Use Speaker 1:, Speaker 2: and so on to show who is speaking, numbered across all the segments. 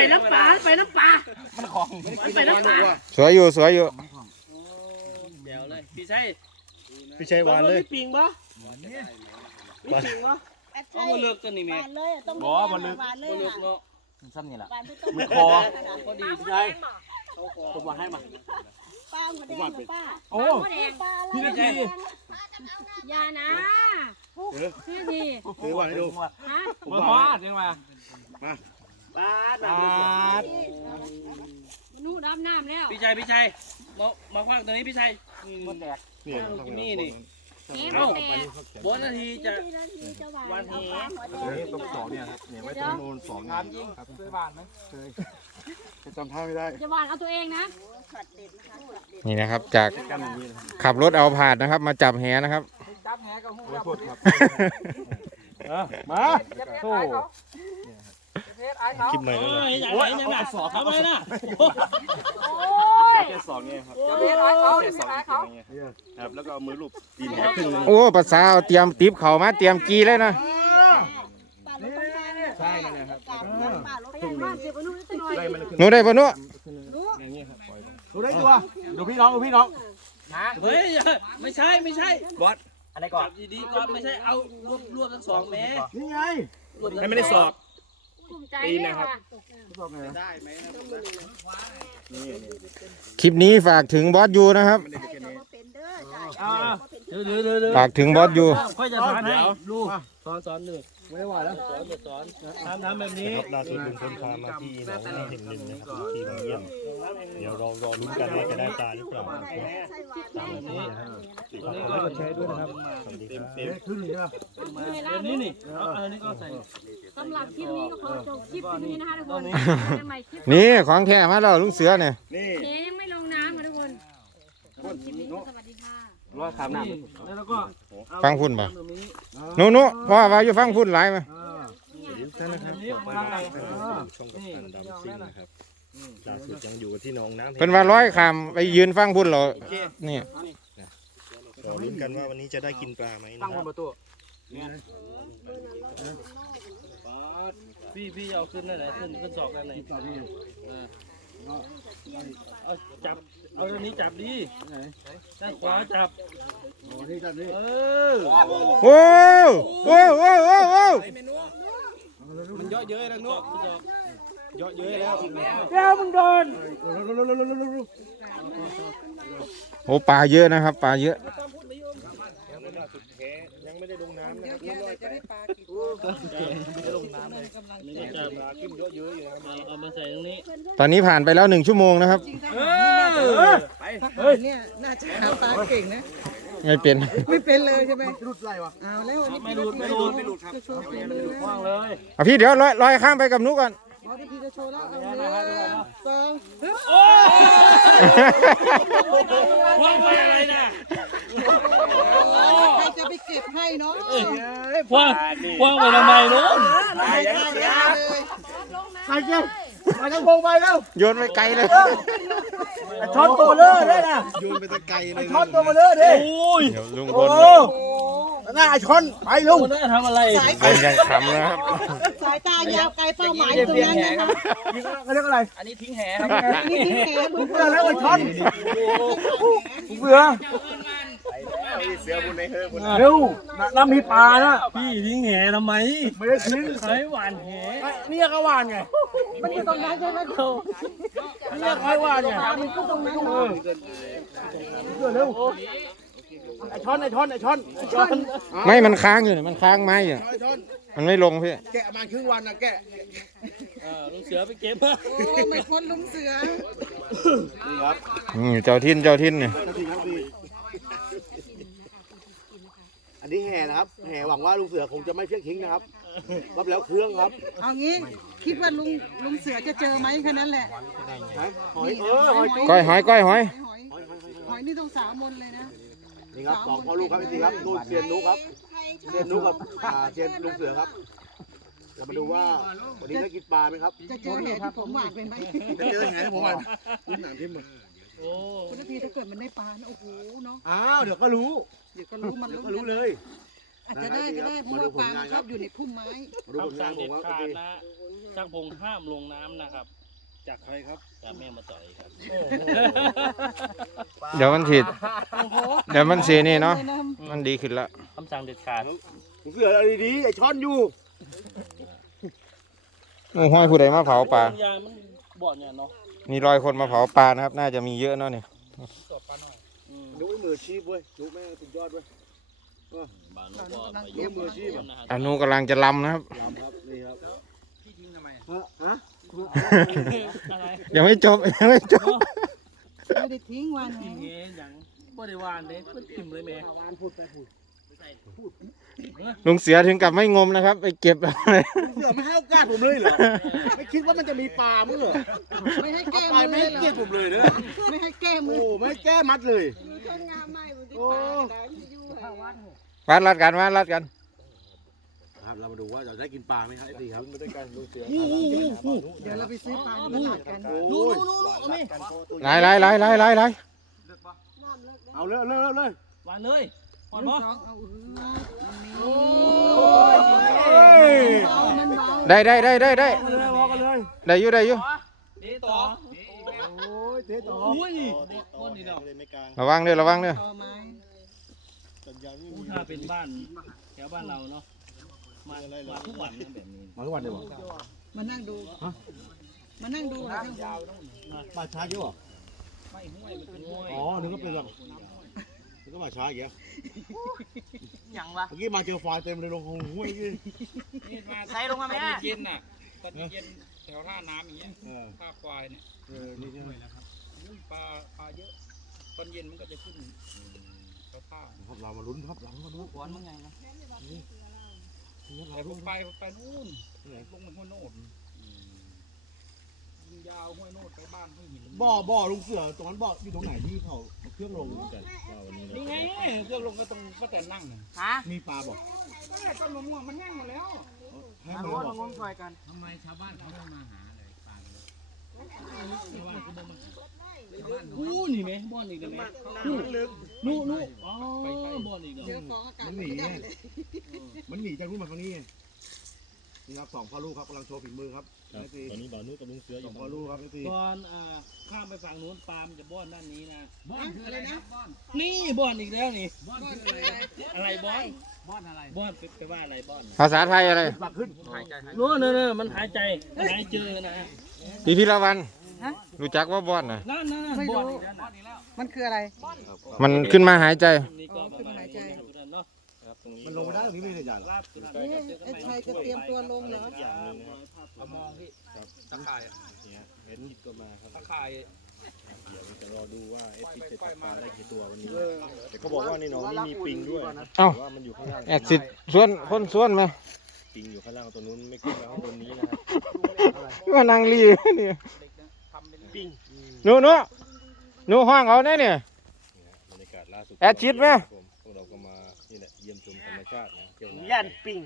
Speaker 1: น้ำปลาไปน้ำปลามันของไปน้ำปลา
Speaker 2: สวยอยู่
Speaker 1: เดี๋ยวเลยพี่ชัย
Speaker 3: หวานเลย
Speaker 1: ปิงบ่มีปิงบ่เอามาเลือกกันนี่แม่
Speaker 4: บ่มาเลือก
Speaker 1: เนาะ
Speaker 4: ซ้ำนี่แหละ
Speaker 1: มือคอพอดีพี่ชัยผมวางให้มา
Speaker 5: ป้าหมดแดงป้า
Speaker 1: โอ้พี่ชัย
Speaker 5: ยานะพี่ที
Speaker 3: ถือว่าให้ดู
Speaker 1: มาพอดยังมาปาด
Speaker 5: นู่ดำน้ำแล้ว
Speaker 1: พี่ชัยมาคว้างตัวนี้พี่ชัยมันแตกนี่เอ้าบนนาทีจะวันนี้
Speaker 3: ต้องสองเนี่ยครับเนี่ยไว้ที่โน่นสองครับ
Speaker 1: เคยบานไหม
Speaker 3: เคยจำท่าไม่ได้
Speaker 5: จะบานเอาตัวเองนะ
Speaker 2: นี่นะครับจากขับรถเอาผาดนะครับมาจับแหนะครับ
Speaker 1: จับแหกับหูจับ
Speaker 3: มา
Speaker 1: โอ้
Speaker 3: คลิปไหนแล้ว
Speaker 1: โอ้ยยังไงสอบครับเลยนะ
Speaker 3: แค่สองเนี่ยครับครับแล้วก็เอามือลูบตีนแหขึ้น
Speaker 2: โอ้ภาษาเอาเตรียมติ๊บเข่ามาเตรียมกีเลยนะ
Speaker 3: ใช่นั่นแหละครับ
Speaker 2: หนูได้ปะหนู
Speaker 3: อย่างนี้ครับดูได้ตัวดูพี่น้อง
Speaker 1: นะเฮ้ยไม่ใช่
Speaker 4: บอสอะไรก่อน
Speaker 1: ดีๆก่อนไม่ใช่เอารวบทั้งสองแม่
Speaker 3: นี่ไง
Speaker 1: ไม่ได้สอบ
Speaker 5: ตีนะครับ
Speaker 1: ได้ไหม
Speaker 2: คลิปนี้ฝากถึงบอสยูนะครับฝากถึงบอสยู
Speaker 1: ค่อยจะสอนให้ลูกสอนหนึ่งไม่ไหวแล้วสอนทำแบบนี้
Speaker 3: ล่าสุดลุงพลพามาที่หนองน้ำแห่งหนึ่งนะครับที่บางเยี่ยมเดี๋ยวรอลุ้นกันว่าจะได้ปลาหรือเปล่าตามนี้ขอบคุณกดแชร์ด้วยนะครับสวัสดีครับขึ้นนี่ครับ
Speaker 1: แบบนี้นี่นี่ก็ใส่
Speaker 5: สำหรับคลิปนี้ก็ขอจบคลิปนี้นะคะทุกคน
Speaker 2: นี่ของแท้มาแล้วลุงเสือเนี่ย
Speaker 5: ยังไม่ลงน้ำค่ะทุกคนคลิปนี้สวัสดีค่ะ
Speaker 1: รอดขามน้ำแล้วก็
Speaker 2: ฟังพุ่นป่ะนุพ่อว่าอยู่ฟังพุ่นหลายไหม
Speaker 3: ช่องกับดำซิ่งนะครับล่าสุดยังอยู่ที่หนองน้ำ
Speaker 2: เป็นว่าร้อยคำไปยืนฟังพุ่นเหรอนี่
Speaker 3: รอลุ้นกันว่าวันนี้จะได้กินปลาไหมนะ
Speaker 1: ตั้งบนประตูพี่เอาขึ้นได้ไหนขึ้นสอบกันไหนจับเอาตัวนี้จับดีด้านขวาจับ
Speaker 3: นี่จับนี่
Speaker 2: โอ้
Speaker 1: มันเยอะเยอะแล้วนุ๊กเยอะเยอะแล้ว
Speaker 5: เจ้ามึงโดน
Speaker 2: โอ้ปลาเยอะนะครับปลาเยอะ
Speaker 3: ยังไม่ได้ลงน้ำนะครับ
Speaker 1: จะได้ปลากี่ตัวไม่ได้ลงน้ำเลยนี่จะปลาขึ้นเยอะๆอยู่เอามาใส่ตรงนี้
Speaker 2: ตอนนี้ผ่านไปแล้ว1 ชั่วโมงนะครับ
Speaker 6: เนี่ยน่าจะหาปลาเก่งนะ
Speaker 2: ไม่เป็น
Speaker 6: เลยใช่ไหม
Speaker 3: รุดไรวะ
Speaker 6: เอาแล้ว
Speaker 1: ไม่หลุดครับว่างเลย
Speaker 2: พี่เดี๋ยวลอยข้ามไปกับนุก่อน
Speaker 6: พี่จะโชว์แล้วเอา
Speaker 1: โอ้ว่างไปอะไรนะ
Speaker 6: ใครจะไปเก็บให้เนาะ
Speaker 1: ว่างไปทำไมเนาะ
Speaker 3: ใครเก็บไปทั้งวงไปแล้ว
Speaker 2: โยนไปไกลเลย
Speaker 3: ช็อตตัวเลอะเลยนะโยนไปตะไกลเลยช็อตตัวมาเลอะดิ
Speaker 1: โอ้ย
Speaker 2: ลุงพล
Speaker 3: น่าช้อนไปลุง
Speaker 1: ทำอะไร
Speaker 2: เป็นยังขำนะครับ
Speaker 6: สายตายาวไกลเป้าหมายตรงนั้นนะคะ
Speaker 3: เขาเรียกอะไร
Speaker 1: อันนี้ทิ้งแหครับ
Speaker 6: อันนี้ทิ้งแห
Speaker 3: เบื่อแล้วช้อนเบื่อเสือบุญในเฮือบเร็วน้ำมีปลานะ
Speaker 1: พี่ทิ้งแหทำไม
Speaker 3: ไม่ได้ทิ้ง
Speaker 1: ใช้หวานแห
Speaker 3: นี่ก็หวานไง
Speaker 6: มันอยู่ตรงนั้นใช่ไหมครู
Speaker 3: นี่ก็หวานไง
Speaker 6: มันก็ตรงนั้น
Speaker 3: เร็วไอช้อน
Speaker 2: ไม่มันค้างอยู่มันค้างไม้อยู่มันไม่ลงพี่
Speaker 3: แกะมาครึ่งวันนะแกะ
Speaker 1: ลุงเสือไปเก็บ
Speaker 6: โอ้ไม่พ้นลุงเสือ
Speaker 3: นี่ครับ
Speaker 2: เจ้าทินเนี่ย
Speaker 3: อันนี้แห่นะครับแห่หวังว่าลุงเสือคงจะไม่เพี้ยงทิ้งนะครับรับแล้วเครื่องครับ
Speaker 6: เอางี้คิดว่าลุงเสือจะเจอไหมแค่นั้นแหละ
Speaker 3: หอย
Speaker 2: ก้อยหอย
Speaker 6: นี่ต้องสาวมนเลยนะ
Speaker 3: นี่ครับ2 พ่อลูกครับพี่ครับนู่นเซียนนุครับเซียนนุกับเซียนลุงเสือครับเรามาดูว่าวันนี้ได้กินปลาไหมครับ
Speaker 6: จะเจอแหที่ผมหวานเป็นไหม
Speaker 3: จะเจอแหที่ผมหวานคุณหนามทิ่มเลย
Speaker 6: คุณพี่ถ้าเกิดมันได้ปลาโอ้โหเนาะ
Speaker 3: อ้าวเดี๋ยวก็รู้
Speaker 6: มัน
Speaker 3: เลย
Speaker 6: อาจจะได้ก็ได้เพราะว่าปลามันชอบอยู่ในพุ่มไม้
Speaker 1: คำสั่งเด็ดขาดนะช่างพงห้ามลงน้ำนะครับ
Speaker 3: จากใครครับ
Speaker 1: จากแม่มาต่อยครับ
Speaker 2: เดี๋ยวมันถิด
Speaker 6: โอ้โห
Speaker 2: เดี๋ยวมันเสียนี่เนาะมันดีขึ้นละ
Speaker 1: คำสั่งเด็ดขาด
Speaker 3: ผมเสืออะไรดีๆไอ้ช้อนอยู่
Speaker 2: โอ้ห้อยผู้ใดมาเผาปลา
Speaker 1: ยายมันบ่อนเนี่ยเนาะ
Speaker 2: มีรอยคนมาเผาปลานะครับ น่าจะมีเยอะเนาะเนี่ย
Speaker 3: ดูมือชีพเว้ยดูแม่สุดยอดเว้ย
Speaker 1: บางก็ไป
Speaker 3: เลี้ยงมืออาชีพ
Speaker 1: นะ
Speaker 2: อนุกำลังจะลำนะครับ
Speaker 3: ลำครับนี่ครับ
Speaker 1: พี่ทิ้งทำไม
Speaker 3: ฮะ
Speaker 1: อะไร
Speaker 2: ยังไม่จบยังไม่จบ
Speaker 6: ไม่ได้ทิ้งวันไง
Speaker 1: ทิ้งเงี้ยอย่างบ่ได้วานเด้ก็ทิ้งเลยแม่
Speaker 2: ลุงเสือถึงกับไม่งมนะครับ ไปเก็บ
Speaker 3: เสือไม่ให้โอกาสผมเลยเหรอไม่คิดว่ามันจะมีปลามั้งเหรอ
Speaker 6: ไม่ให้
Speaker 3: เอา
Speaker 6: แก้
Speaker 3: ปลา
Speaker 6: มื
Speaker 3: ไม่
Speaker 6: อ
Speaker 3: ให้
Speaker 6: เหรอ
Speaker 3: เกียรติผมเลยเด้อ
Speaker 6: ไม่ให้แก้มื
Speaker 3: โอ้
Speaker 6: อ
Speaker 3: ไม่ให้แก้มัดเลยโอ้
Speaker 2: วัดรัดกันวัดรัดกัน
Speaker 3: ครับเรามาดูว่าจะได้กินปลาไหมครับไอ้ตีครับไม่ได้กันดูเสือ
Speaker 6: เดี๋ยวเราไปซื้อปลามาผัดกัน
Speaker 3: โอ้ย
Speaker 2: ไล่ไล่ไล่ไล่ไล่ไล่
Speaker 3: เอาเลยเลยว
Speaker 1: านเลยพอดบ่
Speaker 6: สองเอา
Speaker 3: โอ้ย
Speaker 6: เอามันเบา
Speaker 2: ได้ได้ได้ได้ได้
Speaker 3: เอาเลยบอกกันเลย
Speaker 2: ได้อยู่ได้อยู่
Speaker 1: เดี๋ยวต่อ
Speaker 3: โอ้ยเทต่อ
Speaker 1: อุ้ยก้อนนี่ดอก
Speaker 2: ระวังเด้อระวังเด้อ
Speaker 6: ต่อไม้
Speaker 1: ถ้าเป็นบ้านแถวบ้านเราเนาะมาทุกวันนะแบบนี้
Speaker 3: มาทุกวันเลยบอก
Speaker 6: มานั่งดูมานั่งดูนะช่าง
Speaker 3: มาช้าเยอะเหรอ
Speaker 1: ไม่ห้วยมันเป็นห้วย
Speaker 3: อ๋อนึกว่าเป็นแบบนึกว่ามาช้าอย่างเงี้ย
Speaker 1: ยังวะ
Speaker 3: เมื่อกี้มาเจอไฟเต็มเลยลงห้วยนี่
Speaker 1: ใส่ลงมาไหมเย็นน่ะตอนเย็นแถวท่าน้ำอย่างเงี้ย
Speaker 3: เออ
Speaker 1: ท่าควายเนี่ย
Speaker 3: นี่ใช่ไหม
Speaker 1: ปลาเยอะตอนเย็นมันก็จะขึ้นเขาท่า
Speaker 3: ครับเรามาลุ้นครับเรามาลุ้น
Speaker 1: ก้อนมันไงนะแต่ลงไปนู่นลงไปห้วยโนดยิงยาวห้วยโนดไปบ้านห้วยหิน
Speaker 3: บ่อลุงเสือตรงนั้นบ่ออยู่ตรงไหนที่เขาเครื่องลงกัน
Speaker 1: นี่ไงเครื่องลงก็ตรงก็แต่นั่งน่ะ
Speaker 3: มีปลาบอก
Speaker 1: ต้นมะม่วงมันแห้งหมดแล้ว
Speaker 3: ให้มันบอก
Speaker 1: งงซอยกันทำไมชาวบ้านเขาไม่มาหาเลยปลาอู้นี่ไหมบ่อนอีกแล้วไหมนู่อ๋อบ่อนอีกแล้ว
Speaker 6: เดี๋ยวฟองอากาศ
Speaker 3: มันหนีไงมันหนีจากนู้นมาทางนี้ไงนี่ครับสองพ่อลูกครับกำลังโชว์ฝีมือครับตอนนี้บ่อนู้นกับลุงเสืออยู่พ่อลูกครับนี่
Speaker 1: ตอนข้ามไปฝั่งนู้นปลามันจะบ่อนด้านนี้นะ
Speaker 6: อะไรนะ
Speaker 1: นี่บ่อนอีกแล้วนี่
Speaker 6: ก้อนอะไร
Speaker 1: อะไรบ่อนบ่อนอะไรบ่อนไปว่าอะไรบ่อน
Speaker 2: ภาษาไทยอะไร
Speaker 3: ปลาขึ้น
Speaker 1: นู้นมันหายใจหายเจอนะฮะ
Speaker 2: พี่พิรวันรู้จักว่าบอนนะ
Speaker 1: นั่น
Speaker 6: ไม่
Speaker 1: บ่อน
Speaker 6: รู้
Speaker 1: อีกแล้วนะ
Speaker 6: มันคืออะไร
Speaker 2: มันขึ้นมาหายใจ
Speaker 1: นี่ก็ประมาณนี้เนาะ
Speaker 3: มันลงไม่ได้ตรงนี้ไม่ได้อย่าง
Speaker 1: ลาบสุด
Speaker 6: นี่ไอ้ชัยจะเตรียมตัวลงเหรอ
Speaker 1: เอามองที่ตะข่าย
Speaker 3: เห็นก็มาครับ
Speaker 1: ตะข่าย
Speaker 3: เดี๋ยวจะรอดูว่าเอฟซีจะจับปลาได้กี่ตัววันนี้แต่เขาบอกว่าในหนองนี่มีปิงด้วย
Speaker 2: เอ้า
Speaker 3: ว่ามันอยู่ข้างล่าง
Speaker 2: แอดสิส่วนคนส่วนไหม
Speaker 3: ปิงอยู่ข้างล่างตัวนู้นไม่ขึ้นมาข้างบนนี้นะครับ
Speaker 2: ว่านางลีเนี่ย
Speaker 1: ทำเป็น
Speaker 3: ปิง
Speaker 2: หนูห้องเอาแน่เนี่ย
Speaker 3: บรรยากาศล่าสุด
Speaker 2: แอดชิดไหม
Speaker 3: พวกเราก็มานี่แหละเยี่ยมชมธรรมชาตินะเที่ยว
Speaker 4: ยันปิง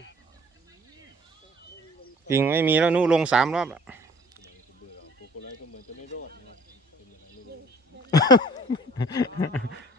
Speaker 2: ปิงไม่มีแล้วหนูลง3 รอบอะ
Speaker 3: เบื่อพวกคนร้ายก็เหมือนจะไม่รอดนะครับเป็นยังไงไม่รู้